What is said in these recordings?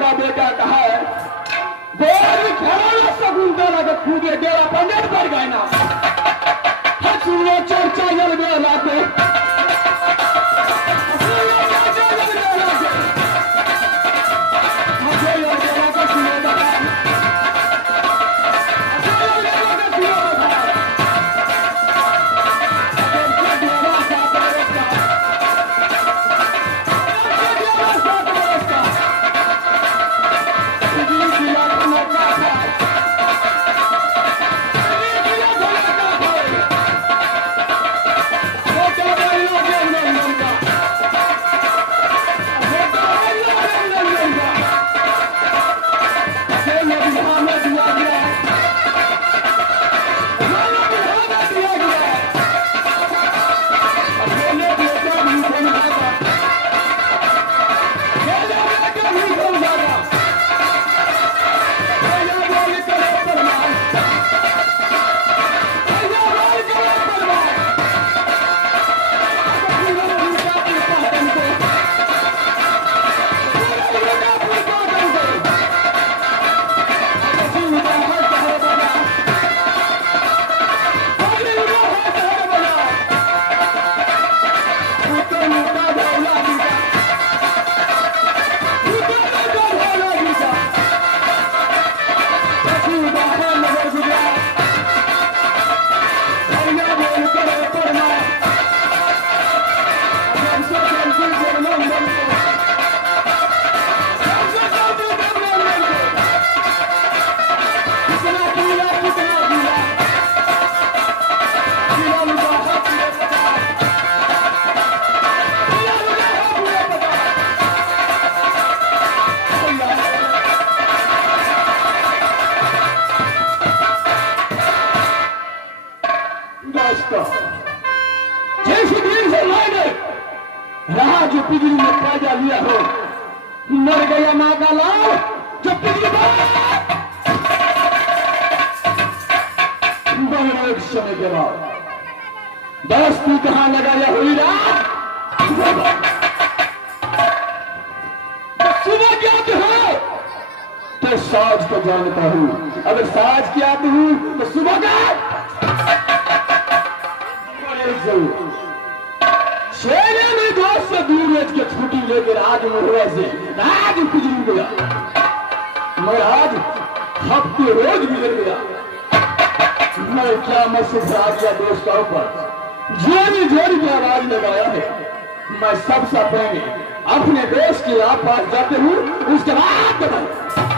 का बेटा कहा है शकुंतला के खुदे डेरा पंडित पर गए ना चर्चा जल गए लाते जैसे दिन से लाए रहा जो पिगली में पैदा लिया हो मर गया माँ का लाल जो पिगली एक समय के बाद बस तू कहाँ लगाया हुई रात सुबह क्या हो तो साज को जानता हूँ अगर साज किया हूँ तो सुबह का शेरे में दोस्त से दूर रोज के छुट्टी लेकर आज महुआ से आज गुजर गया मैं आज हफ्ते रोज गुजर गया मैं क्या मैं सुधरा दिया दोस्तों पर जोरी जोरी की आवाज लगाया है मैं सबसे पहले अपने देश के आप पास जाते हूँ उसके बाद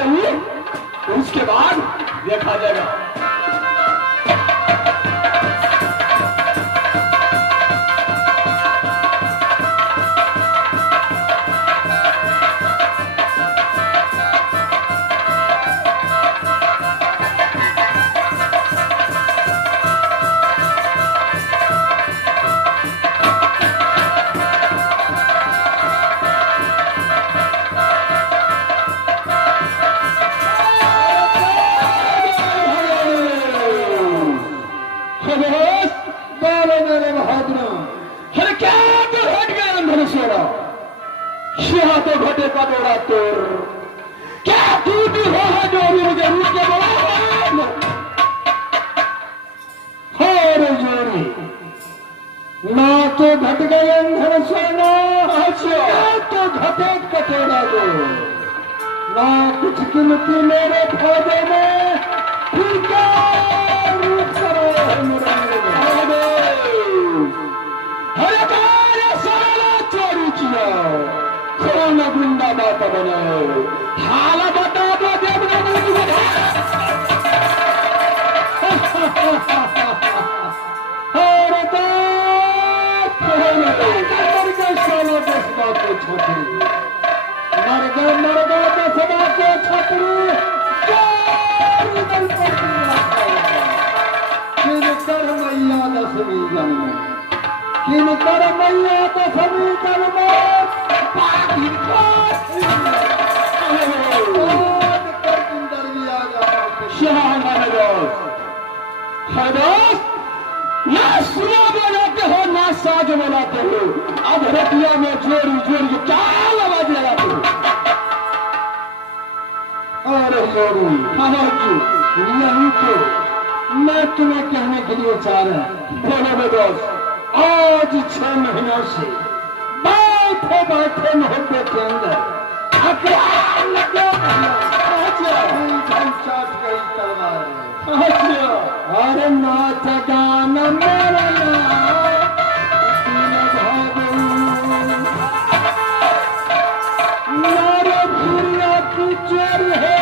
आते हुए उसके बाद देखा जाएगा। तो घटे का डोरा तोड़ क्या टूटी हो है डोरी मुझे रूठ के बोला हो जोड़ी ना तो घट गए अंधर सोना तो घटे कटोरा दो ना कुछ कीमती मेरे फायदे में फिर क्या रूप करो हरे कार्य सारा चोरी किया कोरोना गुंडा बात बनाओ हाला बता दो मैया दसवीं जन में किनकर मैया दसवीं जन में ना सुना बनाते हो ना साज बनाते हो अब रतिया में जोड़ी जोड़ी क्या आवाज लगाते हो अरे जोड़ी यही तो मैं तुम्हें कहने के लिए चाह रहा बोलो मेरे दोस्त आज 6 महीनों से बैठे बैठे मोहब्बत के अंदर अरे नाच गाना मेरा मेरे भूरिया की चोर है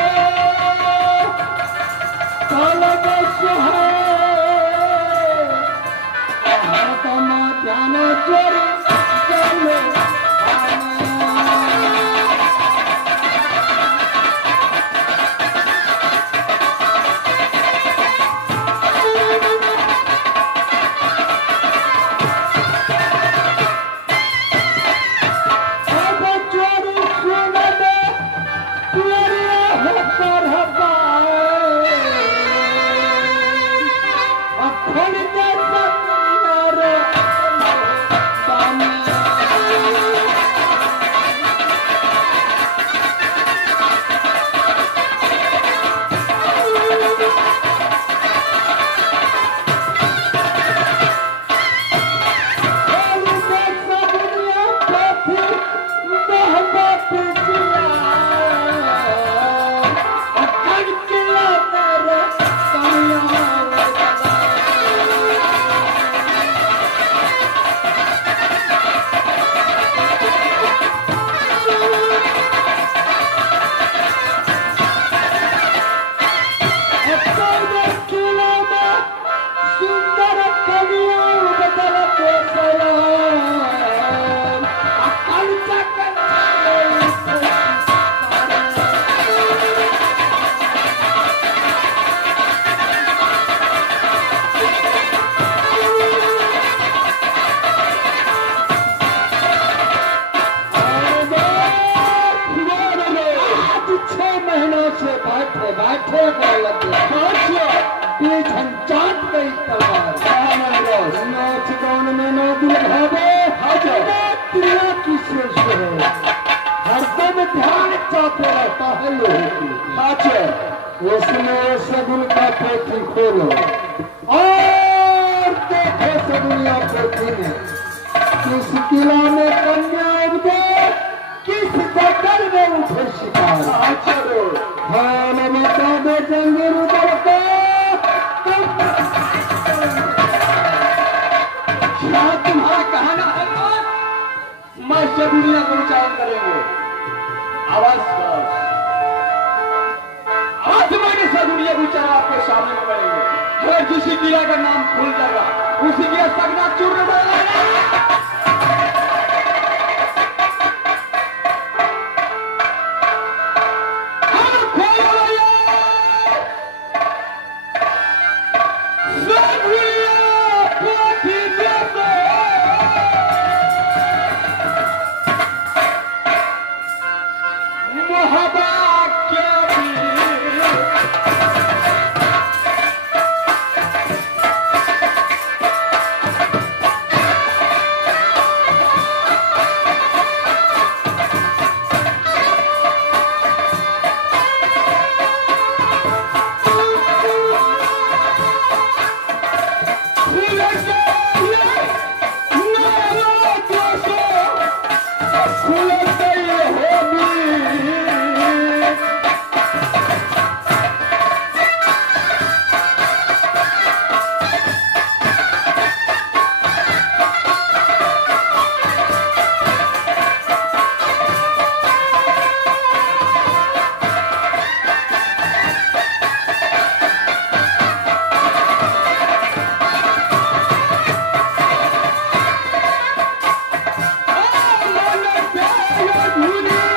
ध्यान चोरी उसमें सगुन का पोथी खोलो और देखो सगुनिया पोथी में किस किला में कन्या उठे किस गटर में उठे शिकार खान में काबे जंगीर उतर को क्या तुम्हारा कहना है मैं सगुनिया को उच्चारण करेंगे आवाज आज मैंने सदुनिया विचार आपके सामने में करेंगे। और जिस किला का नाम खुल जाएगा उसी की सगना चूर्ण बनेगा। Who